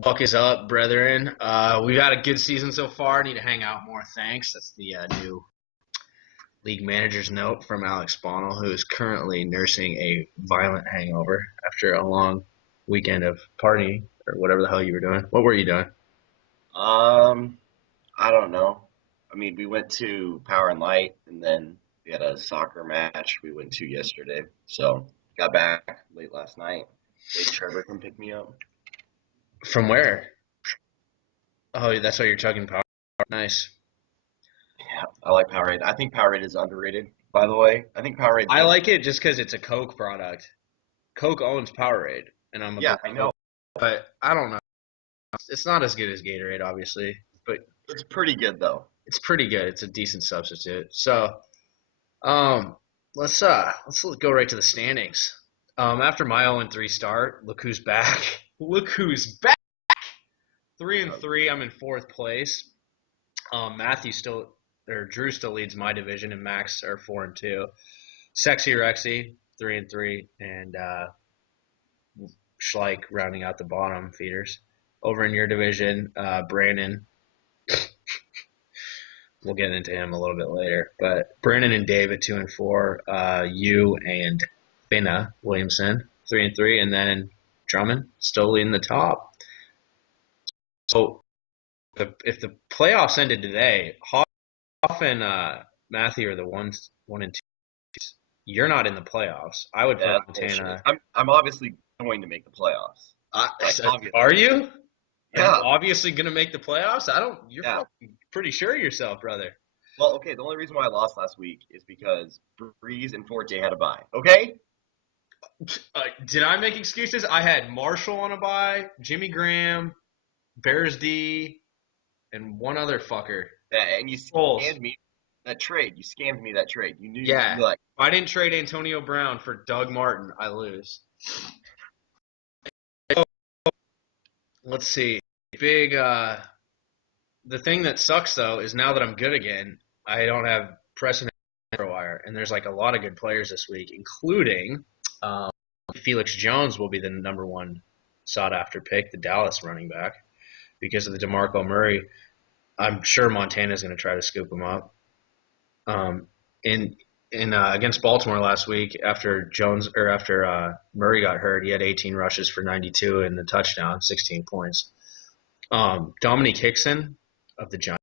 Buck is up, brethren. We've had a good season so far. Need to hang out more. Thanks. That's the new league manager's note from Alex Bonnell, who is currently nursing a violent hangover after a long weekend of partying or whatever the hell you were doing. What were you doing? Um, I don't know. I mean, we went to Power and Light, and then we had a soccer match we went to yesterday. So got back late last night. Made Trevor come pick me up. From where? Oh, that's why you're chugging power. Nice. Yeah, I like Powerade. I think Powerade is underrated, by the way. I think Powerade's I good. like it just because it's a Coke product. Coke owns Powerade, and I'm a Yeah, big I know. Coke, but I don't know. It's not as good as Gatorade, obviously, but It's pretty good though. it's pretty good. It's a decent substitute. Um, let's go right to the standings. After my 0-3 start, look who's back. Look who's back. 3-3. I'm in fourth place. Matthew still or Drew still leads my division, and Max are 4-2. Sexy Rexy 3-3, and Schleich rounding out the bottom feeders. Over in your division, Brandon. We'll get into him a little bit later, but Brandon and Dave at 2-4. You and Finna Williamson 3-3, and then Drummond still leading the top. So if the playoffs ended today, Hoff and Matthew are the ones 1 and 2. You're not in the playoffs. I would put Yeah, that's bullshit. Montana. I'm obviously going to make the playoffs. Uh, Like are obviously. you? Are you Yeah, obviously gonna make the playoffs? I don't. You're yeah. fucking pretty sure of yourself, brother. Well, okay, the only reason why I lost last week is because Breeze and Forte had a bye. Okay? Did I make excuses? I had Marshall on a bye, Jimmy Graham, Bears D, and one other fucker. And you Trolls. scammed me that trade. You scammed me that trade. You knew Yeah. you like If I didn't trade Antonio Brown for Doug Martin, I lose. Let's see. Big the thing that sucks though is now that I'm good again, I don't have Preston wire, and there's like a lot of good players this week, including um, Felix Jones will be the number one sought after pick, the Dallas running back, because of the DeMarco Murray. I'm sure Montana's going to try to scoop him up. Um, in against Baltimore last week, after Murray got hurt, he had 18 rushes for 92 and the touchdown, 16 points. Dominique Hickson of the Giants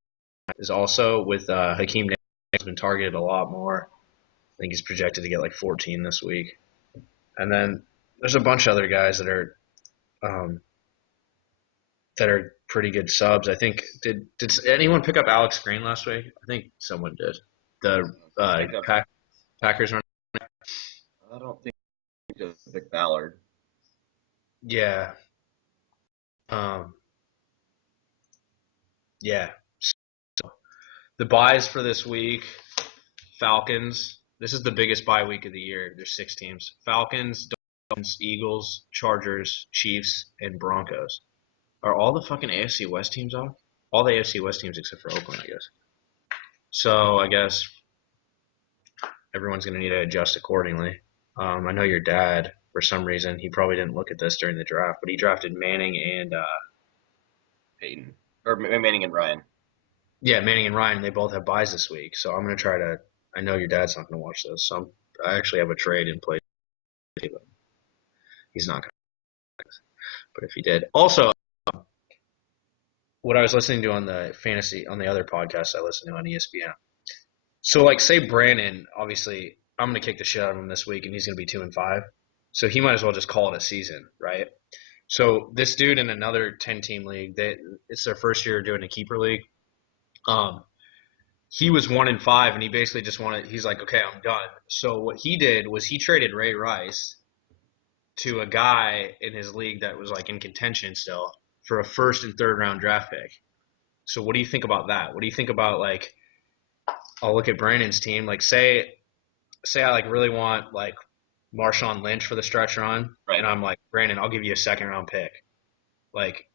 is also with Hakeem Nicks has been targeted a lot more. I think he's projected to get like 14 this week. And then there's a bunch of other guys um, that are pretty good subs. I think did anyone pick up Alex Green last week? I think someone did. The pick up. Packers run. I don't think just Vic Ballard. Yeah. Um, yeah. The buys for this week: Falcons. This is the biggest bye week of the year. There's 6 teams: Falcons, Dolphins, Eagles, Chargers, Chiefs, and Broncos. Are all the fucking AFC West teams off? All the AFC West teams except for Oakland, I guess. So I guess everyone's going to need to adjust accordingly. I know your dad, for some reason, he probably didn't look at this during the draft, but he drafted Manning and Peyton. Or Manning and Ryan. yeah, Manning and Ryan. They both have buys this week, so I'm going to try to. I know your dad's not going to watch this, so I actually have a trade in place. But he's not going to. But if he did, also what I was listening to on the other podcast I listened to on ESPN. So like, say Brandon, obviously, I'm going to kick the shit out of him this week, and he's going to be 2-5. So he might as well just call it a season, right? So this dude in another 10-team league, it's their first year doing a keeper league. Um, he was 1-5, and he basically just wanted. He's like, okay, I'm done. So what he did was he traded Ray Rice to a guy in his league that was like in contention still for a first and third round draft pick. So what do you think about that? What do you think about like? I'll look at Brandon's team. Like, say I like really want like Marshawn Lynch for the stretch run, Right. and I'm like, Brandon, I'll give you a second round pick. Like,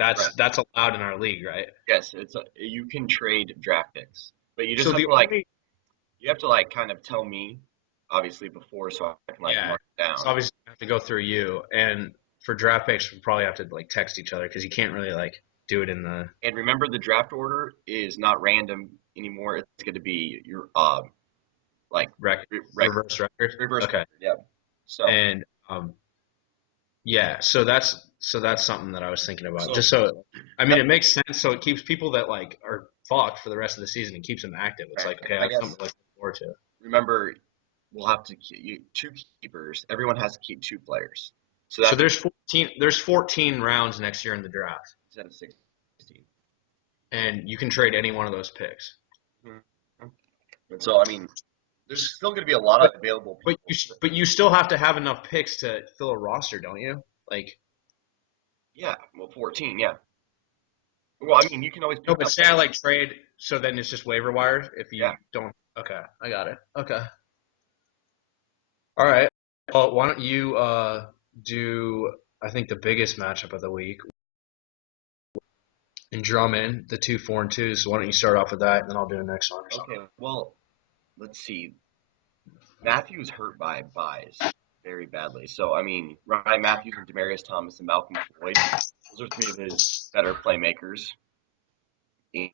Right. that's allowed in our league, right? Yes, you can trade draft picks, but you just So have the to like only kind of tell me obviously before so I can like yeah, mark it so down. obviously I have to go through you. And for draft picks, we probably have to like text each other because you can't really like do it in the And remember, the draft order is not random anymore. It's going to be your like rec- reverse record. reverse Okay, record. Yeah. So and yeah, so that's something that I was thinking about. so Just so, I mean, yep. it makes sense. So it keeps people that like are fucked for the rest of the season and keeps them active. It's Right. like, okay, I I have something guess to look forward to. remember we'll have to keep two keepers. Everyone has to keep two players. So So that means there's 14 rounds next year in the draft, instead of 16. and you can trade any one of those picks. Mhm. And so I mean, there's still going to be a lot But of available but people. you still have to have enough picks to fill a roster, don't you? Like, Yeah. Well, 14. Yeah. Well, I mean, you can always no, pick but up say I like trade, so then it's just waiver wire if you yeah. don't. Okay, I got it. Okay, all right. Well, why don't you do? I think the biggest matchup of the week in Drummond, the two 4-2s. So why don't you start off with that, and then I'll do the next one or something. Okay. Well, let's see. Matthews hurt by buys very badly. So I mean, Ryan Matthews and Demarius Thomas and Malcolm Floyd, those are three of his better playmakers.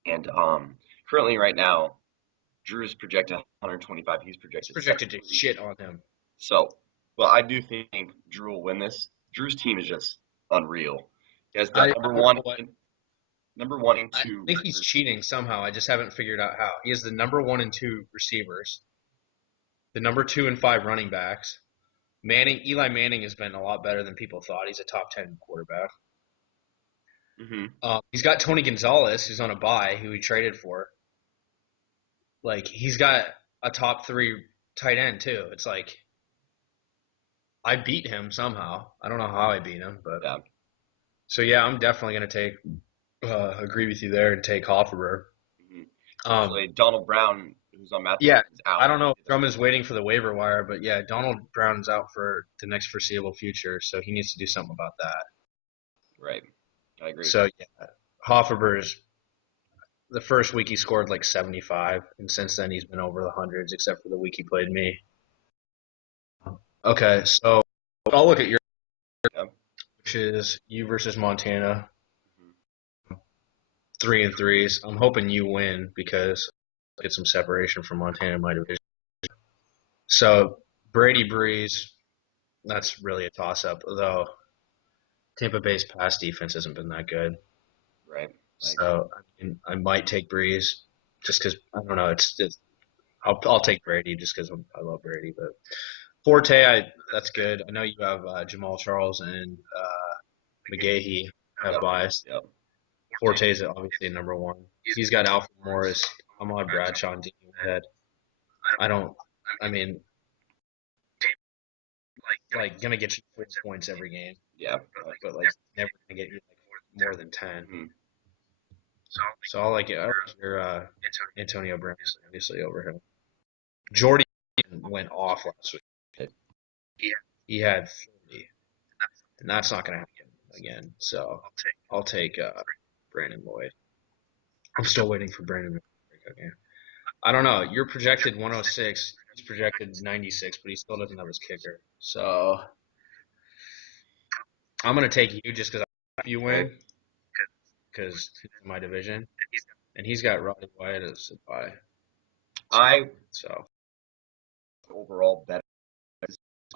And currently, right now, Drew's projected 125. He's It's projected projected to 70. shit on him. So, well, I do think Drew will win this. Drew's team is just unreal. He has the I don't know what. number one and I two think he's receivers. cheating somehow. I just haven't figured out how. He has the number 1 and 2 receivers, the number 2 and 5 running backs. Eli Manning has been a lot better than people thought. He's a top 10 quarterback. Hmm. He's got Tony Gonzalez, who's on a bye, who he traded for. Like he's got a top 3 tight end too. It's like I beat him somehow. I don't know how I beat him, but Yeah. so yeah, I'm definitely gonna take agree with you there and take Hofferer. Hmm. Um, Actually, Donald Brown, who's on Matthews, yeah, is out. I don't know if Drummond's waiting for the waiver wire, but yeah, Donald Brown's out for the next foreseeable future, so he needs to do something about that. Right. I agree with So you. yeah, Hofferer's the first week he scored like 75, and since then he's been over the hundreds, except for the week he played me. Okay, so I'll look at your, Yeah. which is you versus Montana, Mhm. 3-3s. I'm hoping you win because I get some separation from Montana in my division. So Brady Breeze, that's really a toss up, though Tampa Bay's pass defense hasn't been that good. Right. I agree. So I mean, I might take Breeze just because I don't know. I'll take Brady just because I love Brady. But Forte, that's good. I know you have Jamal Charles and McGahee have Yep. bias. Yep. Forte is obviously number one. He's got Alfred Morris, Ahmad Bradshaw, and Dean Head. I don't. I mean, like gonna get you 4 points every game, Yeah. but like never gonna get you like more than 10. Hmm. So I like your Antonio Brown obviously over him. Jordy went off last week. He had 40, and that's not going to happen again. So I'll take Brandon Lloyd. I'm still waiting for Brandon Lloyd. Okay. I don't know. You're projected 106. He's projected 96, but he still doesn't have his kicker. So I'm going to take you just because you Right. win, because he's in my division, and he's got Roddy White as a bye. I So overall better.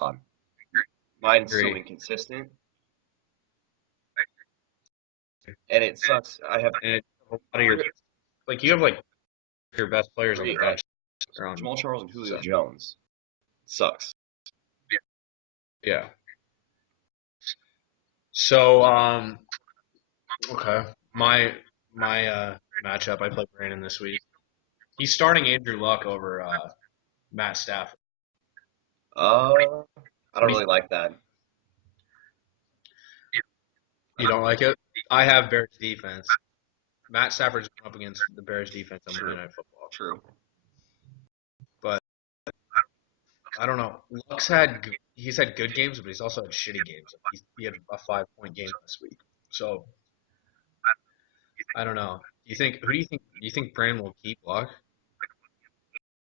Um, mine's so agree. inconsistent, and it sucks. I have And a lot of your like you have like your best players on the three, bench are on. Jamal Charles and Julio So Jones. Sucks. yeah. So okay. My matchup. I play Brandon this week. He's starting Andrew Luck over Matt Stafford. I don't What do really like that. you don't like it? I have Bears defense. Matt Stafford's going up against the Bears defense on Monday True. Night Football, True. but I don't know. He's had good games, but he's also had shitty games. He had a 5 point game this week, so I don't know. Do you think? Who do you think? Do you think Brandon will keep Luck?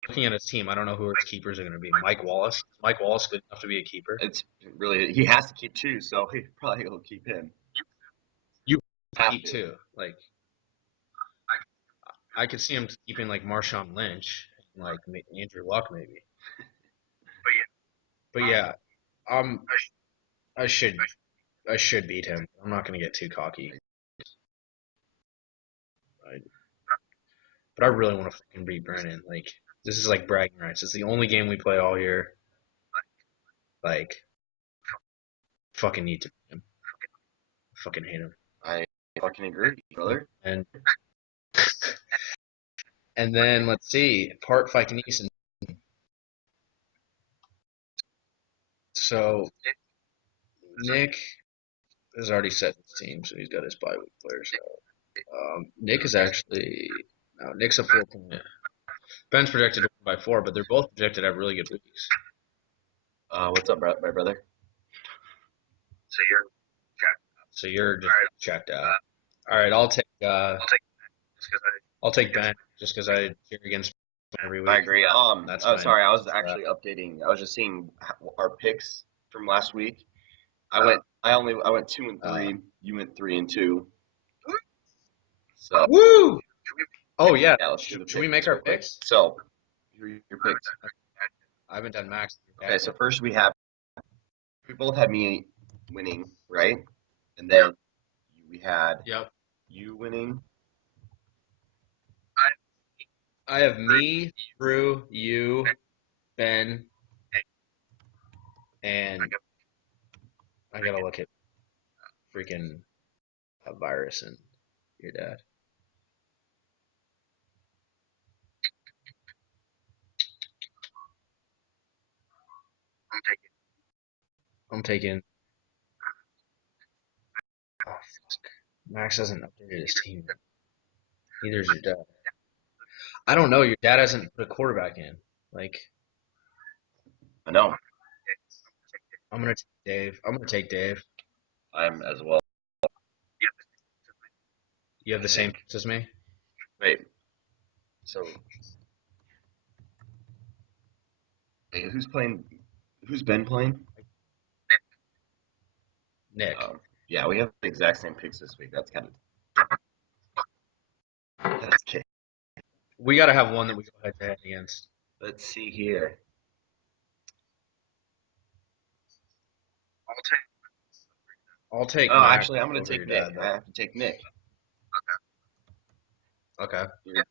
looking at his team, I don't know who his keepers are going to be. Mike Wallace. Is Mike Wallace good enough to be a keeper? It's really he has to keep two, so he probably will keep him. You Have keep to. two. Like I could see him keeping like Marshawn Lynch, and, like Andrew Luck maybe. But yeah, um, I should I should beat him. I'm not going to get too cocky. I, but I really want to fucking beat Brennan. Like this is like bragging rights. It's the only game we play all year. Like fucking need to beat him. Fucking hate him. I fucking agree, brother. And and then let's see, Park fighting Easton. So Nick has already set his team, so he's got his bye week players. Nick is actually no, Nick's a 4 point. Ben's projected to win by 4, but they're both projected to have really good weeks. What's up, my brother? So you're just checked out. All right, I'll take Ben just because I cheer against Ben every week. I agree. That's oh, fine. sorry, I was actually updating. I was just seeing our picks from last week. I went 2-3. You went 3-2. So Woo! Oh yeah. yeah, let's do the Should we picks make our real quick. picks? So your picks. I haven't done Max. Okay, so first we both had me winning, right? And then we had Yep. you winning. I have me, Drew, you, Ben, and I gotta look at freaking a virus and your dad. I'm taking. Oh, fuck. Max hasn't updated his team. Neither's your dad. I don't know. Your dad hasn't put a quarterback in. Like, I know. I'm gonna take Dave. I'm gonna take Dave. I'm as well. You have the same picks as me. Wait. So wait, who's playing? Who's Ben playing? Nick. Yeah, we have the exact same picks this week. That's kind of that's okay. We gotta have one that we go head to head against. Let's see here. I'll take. Oh, Max actually, I'm gonna over take your Nick. dad. I have to take Nick. Okay. You're-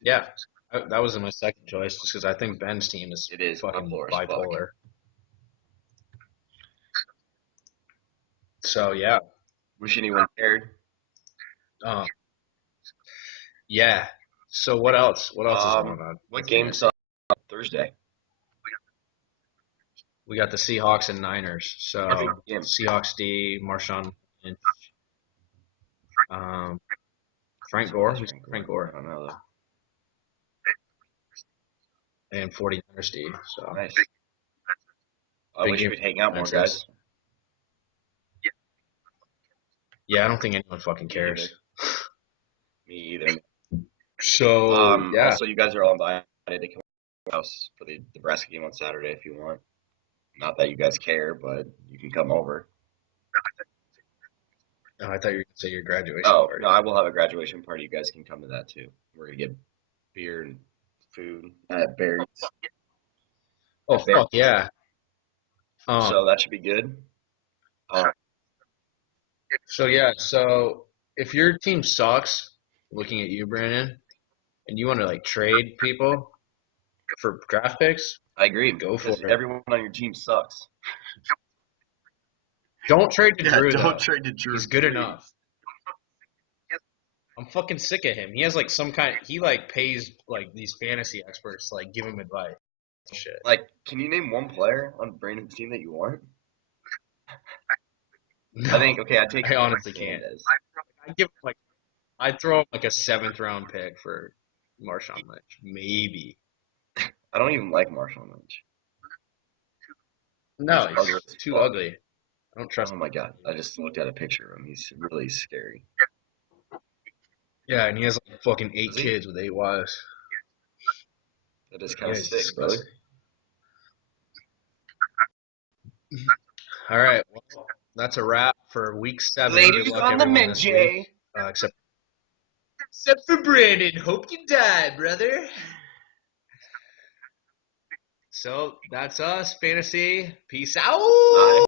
Yeah. That was my second choice, just because I think Ben's team is It is fucking bipolar as fuck. bipolar. So yeah. Wish anyone cared. Um. Yeah. So what else? What else is going on? What game's up Thursday? We got the Seahawks and Niners. So Yeah. Seahawks D, Marshawn Lynch, Frank Gore. Who's Frank I Gore? don't know though. And 49ers D. So Nice. I Big wish game we'd hang out more, defenses. guys. yeah, I don't think anyone fucking cares. Me either. So yeah, Also, you guys are all invited to come to my house for the Nebraska game on Saturday if you want. Not that you guys care, but you can come over. no, I thought you were gonna say your graduation Oh, party. no, I will have a graduation party. You guys can come to that too. We're gonna get beer and food at Barry's. Oh fuck yeah. So that should be good. So yeah, so if your team sucks, looking at you, Brandon, and you want to like trade people for draft picks, I agree. go for Because it. everyone on your team sucks. Don't trade to Drew though. don't trade to Drew. He's good enough. I'm fucking sick of him. He has like some kind. He like pays like these fantasy experts to, like give him advice. Shit. Like, can you name one player on Brandon's team that you want? No, I think I take. I honestly can't. Hernandez. I give like I'd throw him like a 7th round pick for Marshawn Lynch, maybe. I don't even like Marshawn Lynch. No, He's ugly he's as too fuck. ugly. I don't trust Oh him. my god! I just looked at a picture of him. He's really scary. Yeah, and he has like fucking 8 Does he? kids with 8 wives. That is Yeah, kind of it's sick, brother. disgusting. All right, well, that's a wrap for week 7. Good Ladies luck on the everyone this week, Minjay. except for Brandon. Hope you die, brother. So that's us, fantasy. Peace out. Bye.